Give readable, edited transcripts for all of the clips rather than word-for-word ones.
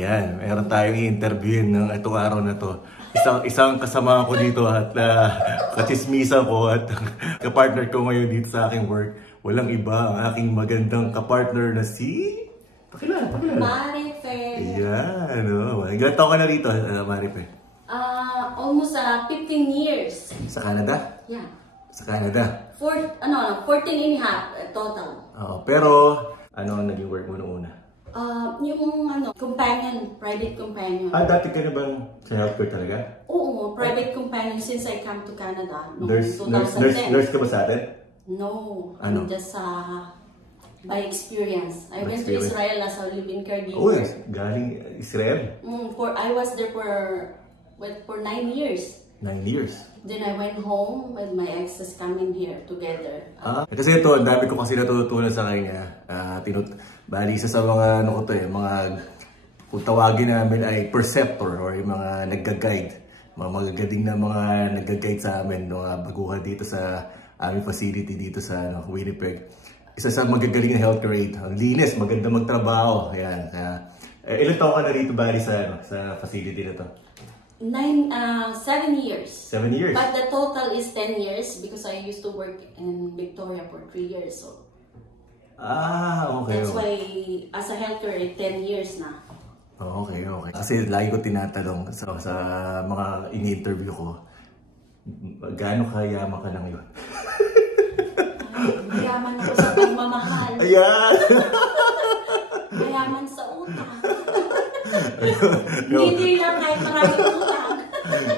Yan, meron tayong i-interviewin ng itong araw na to. Isang kasama ko dito at kachismisa ko at kapartner ko ngayon dito sa aking work. Walang iba ang aking magandang kapartner na si... Pakilala. Marife. Yan, ilan taon ka na rito, Marife? Almost 15 years. Sa Canada? Yeah. Sa Canada? 14 and a half total. Pero, ano ang naging work mo noong una? Yung companion, private companion. Dati ka na bang sa healthcare talaga? Oo, private companion since I come to Canada noong 2010. Nurse ka ba sa atin? No, Ano? just by experience. I went to experience. Israel as a live-in caregiver. Oh, yes. Galing Israel? I was there for 9 years. 9 years. Then I went home with my exes coming here together. Kasi ito, ang dami ko kasi natutunan sa kanya. Bali, isa sa mga, mga, kung tawagin namin ay preceptor or yung mga nagga-guide. Mga magagaling na mga nagga-guide sa amin, mga baguhan dito sa aming facility dito sa Winnipeg. Isa sa magagaling na healthcare aid. Ang linis, maganda magtrabaho. Ayan. Ilan taon ka na rito, Bali, sa facility na to? 7 years. 7 years? But the total is 10 years because I used to work in Victoria for 3 years. So okay. that's why, as a healthcare, 10 years na. Okay. Kasi lagi ko tinatanong sa mga ini-interview ko, gaano kayaman ka na ngayon? Mayaman ako sa pagmamahal. Ayan! Mayaman sa utang. Hindi lang kahit maraming utang.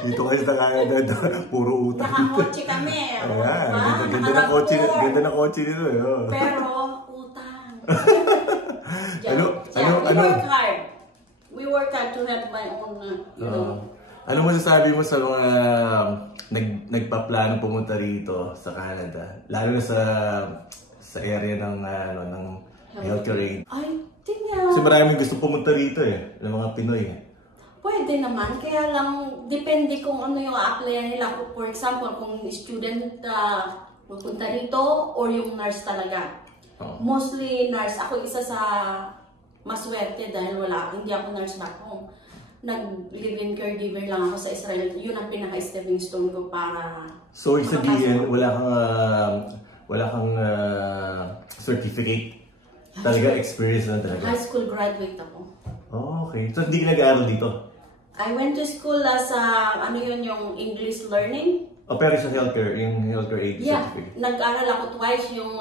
Dito kasi sa Canada, puro utang. Nakakotse kami. Ayan, ganda na kotse nito. Pero utang. Ano? We work hard to have my own, Ano masasabi mo sa mga nagpaplano pumunta rito sa Canada? Lalo na sa area ng healthcare aid. I think Kasi maraming gusto pumunta rito ng mga Pinoy. Pwede naman, kaya lang depende kung ano yung a-applyan nila. For example, kung student pupunta rito or yung nurse talaga. Mostly nurse. Ako isa sa maswerte dahil hindi ako nurse back home. Nag-live-in caregiver lang ako sa Israel. Yun ang pinaka-stepping stone ko para... So, sabihin, wala kang certificate? Talaga experience na talaga? High school graduate ako. Okay. So, hindi ka nag-aaral dito? I went to school as yung English learning. Pero sa healthcare, yung healthcare aid certificate? Yeah. Nag-aral ako twice yung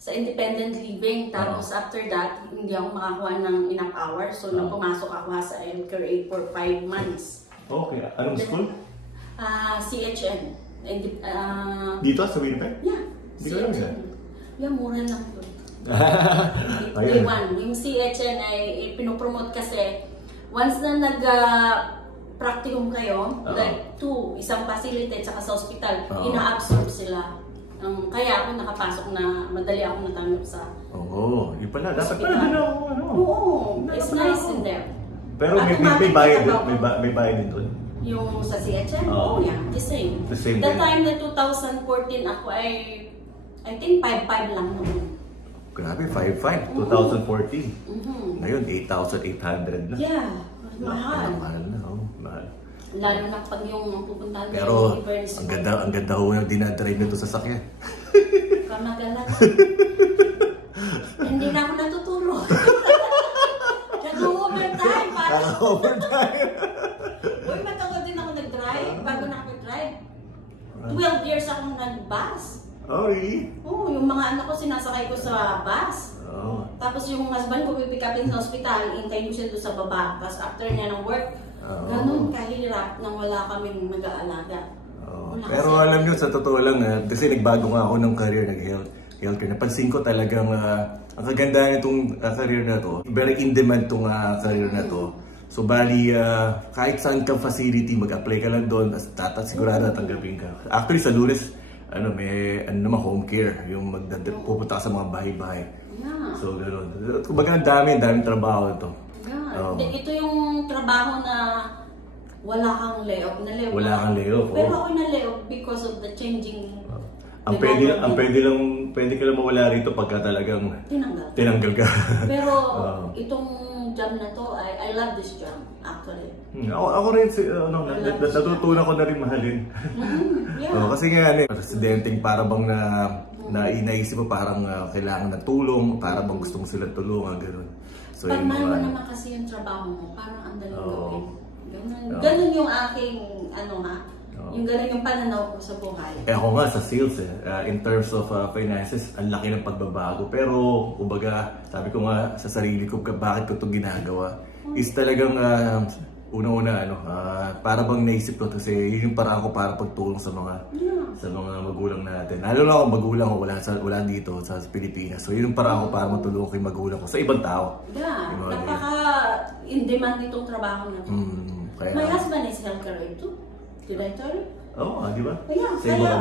sa independent living. Tapos after that, hindi ako makakuha ng enough hours. So, nang pumasok ako sa healthcare aid for 5 months. Okay. Anong school? CHN. Dito sa Winnipeg? Yeah. Hindi ko alam yan. Yeah, mura lang to. Ayun. Yung CHN ay pinopromote kasi once na nag-practicum kayo, like isang facility at saka sa hospital, ina-absorb sila. Kaya ako nakapasok na madali ako natanggap sa yun pala. Dapat pala din ako. Oo, it's nice in there. Pero may bayad din? May bayad din doon? Yung sa CHN? Yeah, the same. The same The din? time na 2014 ako I think 5,500 lang noon. Grabe, 5,500. 2014. Ngayon, 8,800 na. Yeah, mahal. Mahal na, mahal. Lalo na pag yung pupuntahan pero ang ganda ho yung dinadrive nito sa sakyan. Kamagalan. Hindi na ako natuturo. Nag-overtime. Overtime. Uy, matagal din ako nag-drive. Bago na ako nag-drive. 12 years akong nag-bus. Oh, really? Oo, yung mga anak ko sinasakay ko sa bus. Tapos yung husband ko pipick upin sa hospital, hintayin ko siya doon sa baba. Tapos after niya ng work, ganun kahirap nang wala kaming mag-aalaga. Pero alam nyo, sa totoo lang, kasi nagbago nga ako ng career, nag-healthcare. Napansin ko talagang ang kagandahan nitong career na to, very in-demand itong career na to. So bali, kahit saan kang facility, mag-apply ka lang doon, sigurado tanggapin ka. Actually sa Lunes, may home care, yung pupunta ka sa mga bahay-bahay. Yeah. So gano'n. Kumbaga ang daming trabaho ito. Yeah. Ito yung trabaho na wala kang layoff. Wala kang layoff. Pero ako na-layoff because of the changing. Ang pwede ka lang mawala rito pagka talagang tinanggal ka. Pero itong job na to. I love this job, actually. Ako rin, natutunan ko na rin mahalin. Yeah. Kasi nga, residenteng para bang naisip mo parang kailangan ng tulong, para bang gusto mo silang tulungan, gano'n. So, pag mahal mo naman kasi yung trabaho mo, parang ang daling gawin. Ganun yung aking, yung ganun yung pananaw ko sa buhay. Ako nga sa sales in terms of finances, ang laki ng pagbabago. Pero, kumbaga, sabi ko nga sa sarili ko, bakit ko ito ginagawa? Is talagang, una-una, para bang naisip ko kasi yun yung paraan ko para pagtulong sa mga magulang natin. Lalo na akong magulang ko, wala dito sa Pilipinas. So yun yung paraan ko para matulungan ko yung magulang ko sa ibang tao. Yeah, napaka-in-demand itong trabaho na ito. My husband is healthcare aid too. Did I tell you? Oo, di ba? Yeah, kaya,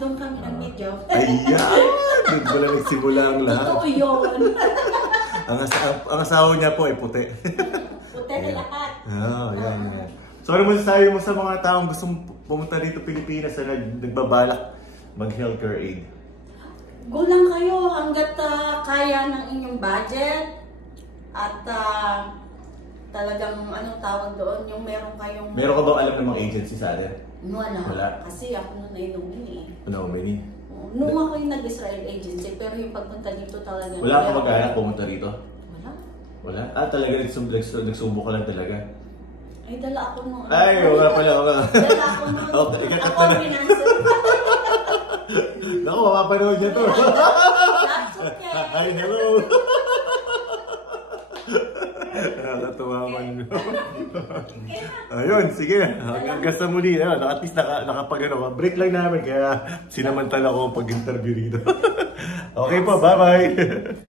doon kami nag-medyo. Ayan! Doon ko lang nagsimula ang lahat. Totoo yun. Ang asawa niya po ay puti. Puti na lahat. Yan. So ano masasabi mo sa mga taong gustong pumunta dito Pilipinas na nagbabalak mag-healthcare aid? Go lang kayo hanggat kaya ng inyong budget at talagang anong tawag doon, yung meron kayong... Meron ka bang alam ng mga agency sa atin? Wala. Kasi ako nun ay nomini. Nomini? Nung ako yung nag-Israel agency, pero yung pagpunta dito talaga... Wala ka mag-anak pumunta dito? Wala. Talaga nagsubo ka lang talaga? Ay, dala ako nun. Ay, wala pala. Dala ako nun. Ako ang financer. Naku, mapapanood niya to. That's okay. Hi, hello. Nakakatuwa man. Ayun, sige. Hanggang sa muli. At least break lang namin. Kaya sinamantala ko pag-interview dito. Okay po, bye-bye.